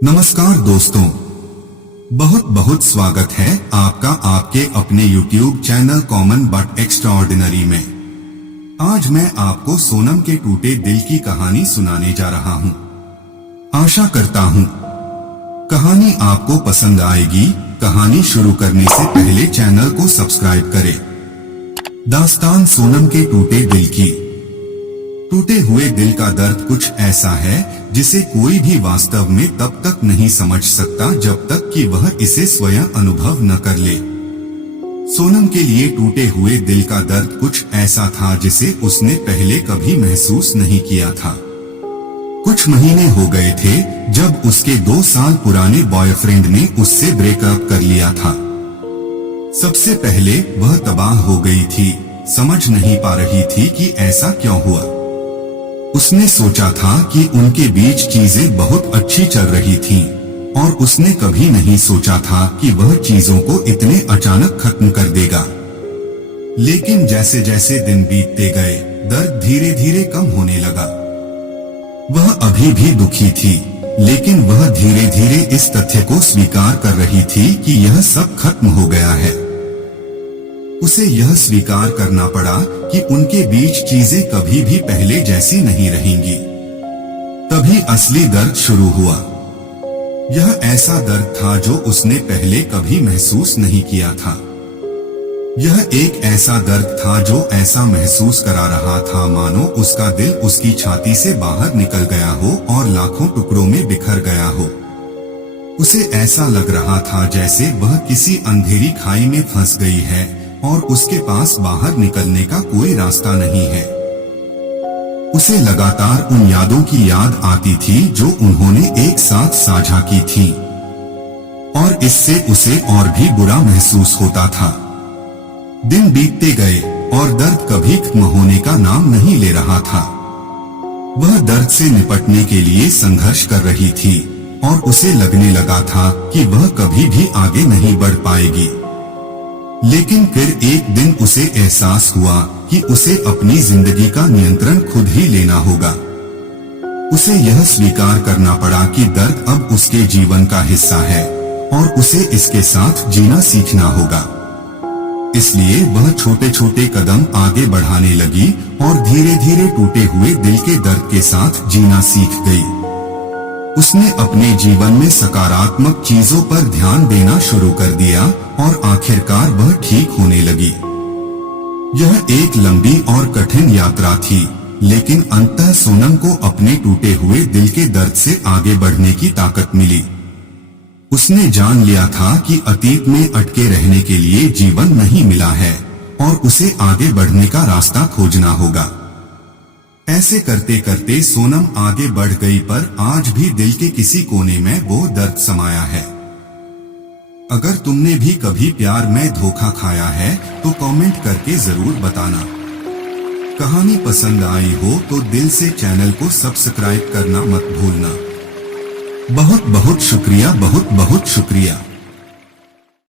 नमस्कार दोस्तों, बहुत बहुत स्वागत है आपका आपके अपने YouTube channel common but extraordinary में। आज मैं आपको सोनम के टूटे दिल की कहानी सुनाने जा रहा हूं। आशा करता हूं कहानी आपको पसंद आएगी। कहानी शुरू करने से पहले चैनल को सब्सक्राइब करें। दास्तान सोनम के टूटे दिल की। टूटे हुए दिल का दर्द कुछ ऐसा है जिसे कोई भी वास्तव में तब तक नहीं समझ सकता जब तक कि वह इसे स्वयं अनुभव न कर ले। सोनम के लिए टूटे हुए दिल का दर्द कुछ ऐसा था जिसे उसने पहले कभी महसूस नहीं किया था। कुछ महीने हो गए थे जब उसके 2 साल पुराने बॉयफ्रेंड ने उससे ब्रेकअप कर लिया था। सबसे पहले वह तबाह हो गई थी, समझ नहीं पा रही थी कि ऐसा क्यों हुआ। उसने सोचा था कि उनके बीच चीजें बहुत अच्छी चल रही थीं, और उसने कभी नहीं सोचा था कि वह चीजों को इतने अचानक खत्म कर देगा। लेकिन जैसे जैसे दिन बीतते गए, दर्द धीरे धीरे कम होने लगा। वह अभी भी दुखी थी, लेकिन वह धीरे धीरे इस तथ्य को स्वीकार कर रही थी कि यह सब खत्म हो गया है। उसे यह स्वीकार करना पड़ा कि उनके बीच चीजें कभी भी पहले जैसी नहीं रहेंगी। तभी असली दर्द शुरू हुआ। यह ऐसा दर्द था जो उसने पहले कभी महसूस नहीं किया था। यह एक ऐसा दर्द था जो ऐसा महसूस करा रहा था मानो उसका दिल उसकी छाती से बाहर निकल गया हो और लाखों टुकड़ों में बिखर गया हो। उसे ऐसा लग रहा था जैसे वह किसी अंधेरी खाई में फंस गई है और उसके पास बाहर निकलने का कोई रास्ता नहीं है। उसे लगातार उन यादों की याद आती थी जो उन्होंने एक साथ साझा की थी, और इससे उसे और भी बुरा महसूस होता था। दिन बीतते गए और दर्द कभी खत्म होने का नाम नहीं ले रहा था। वह दर्द से निपटने के लिए संघर्ष कर रही थी और उसे लगने लगा था कि वह कभी भी आगे नहीं बढ़ पाएगी। लेकिन फिर एक दिन उसे एहसास हुआ कि उसे अपनी जिंदगी का नियंत्रण खुद ही लेना होगा। उसे यह स्वीकार करना पड़ा कि दर्द अब उसके जीवन का हिस्सा है और उसे इसके साथ जीना सीखना होगा। इसलिए वह छोटे छोटे कदम आगे बढ़ाने लगी और धीरे धीरे टूटे हुए दिल के दर्द के साथ जीना सीख गई। उसने अपने जीवन में सकारात्मक चीजों पर ध्यान देना शुरू कर दिया और आखिरकार वह ठीक होने लगी। यह एक लंबी और कठिन यात्रा थी, लेकिन अंततः सोनम को अपने टूटे हुए दिल के दर्द से आगे बढ़ने की ताकत मिली। उसने जान लिया था कि अतीत में अटके रहने के लिए जीवन नहीं मिला है और उसे आगे बढ़ने का रास्ता खोजना होगा। ऐसे करते करते सोनम आगे बढ़ गई, पर आज भी दिल के किसी कोने में वो दर्द समाया है। अगर तुमने भी कभी प्यार में धोखा खाया है तो कमेंट करके जरूर बताना। कहानी पसंद आई हो तो दिल से चैनल को सब्सक्राइब करना मत भूलना। बहुत बहुत शुक्रिया, बहुत बहुत शुक्रिया।